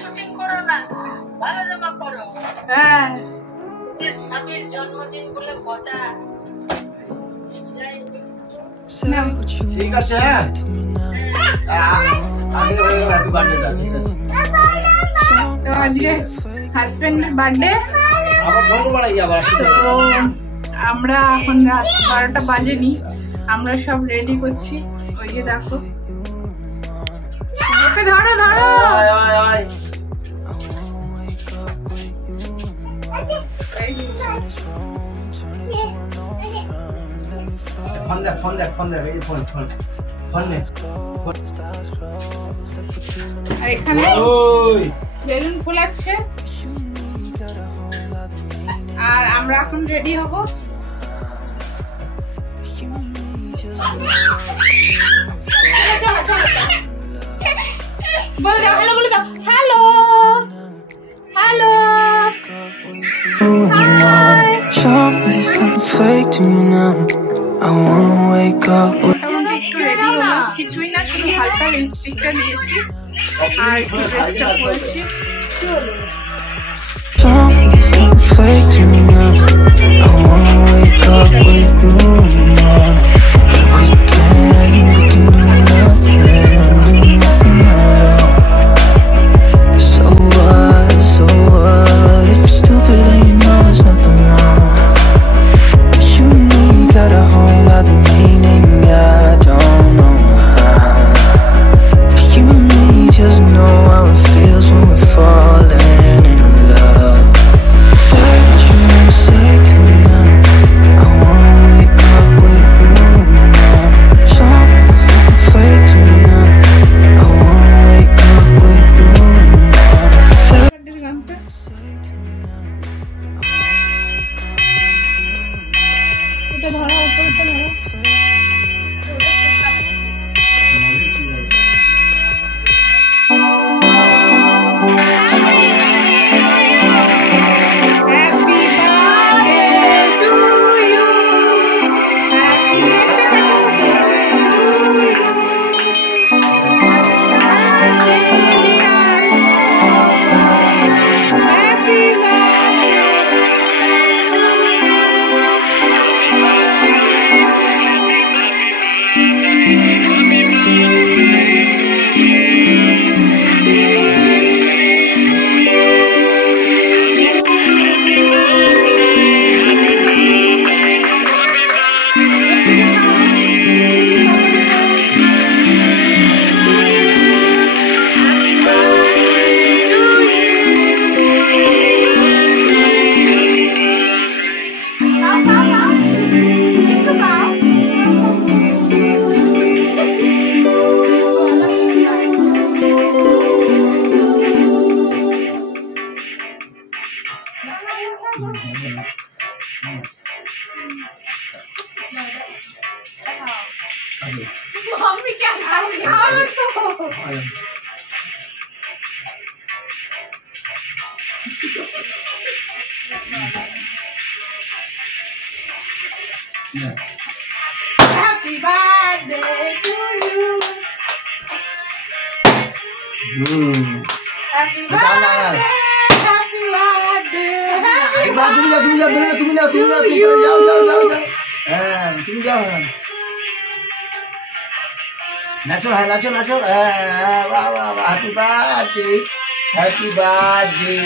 Shooting করো না, ভালো জামা পরো। স্বামীর জন্মদিন বলে কথা। ঠিক আছে, আজকে হাজবেন্ডের বার্থডে, আমরা এখন রাত 12টা বাজেনি, আমরা সব রেডি করছি। ওই যে দেখো, ওকে ধরো ধরো। আর এখানে বেলুন ফোলাচ্ছে, আর আমরা এখন রেডি হব। বলে দাও হ্যালো, বলে দাও হ্যালো হ্যালো। কিছুই না, শুধু হালকা লিপস্টিকটা দিয়েছি আর একটু ড্রেসটা পরেছি। Fake to me now. I wanna wake up with you in the morning. We can do nothing at all. So what, if you're stupid then you know it's nothing wrong. You and me got a whole other meaning, I don't know how. You and me just know how it feels when we're falling in love. Say what you wanna say to me now. I wanna wake up with you in the morning. Something fake to me now. I wanna wake up with you in the morning. Say what you wanna say to me now. এটা ধরো, উপরটা ধরো। Mummy क्या कर रही है? Happy birthday to you. Happy birthday. Happy birthday. तुम जाओ नाचो है नाचो नाचो वाह वाह वाह happy birthday happy birthday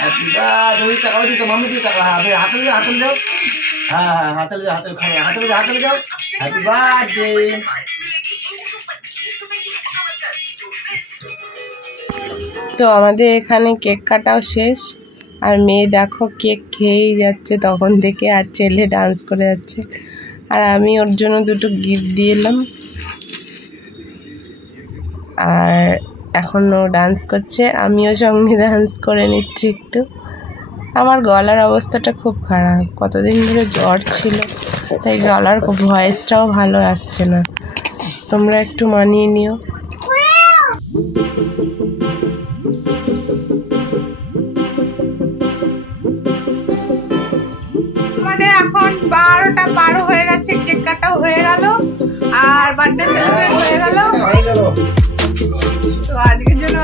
happy birthday तकाओ दी तो मम्मी दी तका हां हाथ ले जाओ हां हाथ ले जाओ खड़े हाथ ले जाओ हैप्पी बर्थडे। তো আমাদের এখানে কেক কাটাও শেষ, আর মেয়ে দেখো কেক খেয়েই যাচ্ছে তখন থেকে, আর ছেলে ডান্স করে যাচ্ছে, আর আমি ওর জন্য দুটো গিফট দিয়ে এলাম। আর এখন ও ডান্স করছে, আমিও সঙ্গে ডান্স করে নিচ্ছি একটু। আমার গলার অবস্থাটা খুব খারাপ, কতদিন ধরে জ্বর ছিল, তাই গলার ভয়েসটাও ভালো আসছে না, তোমরা একটু মানিয়ে নিও। আমাদের এখন 12টা পার হয়ে গেছে, কেক কাটাও হয়ে গেল আর বার্থডে সেলিব্রেট হয়ে গেল। তো আজকের জন্য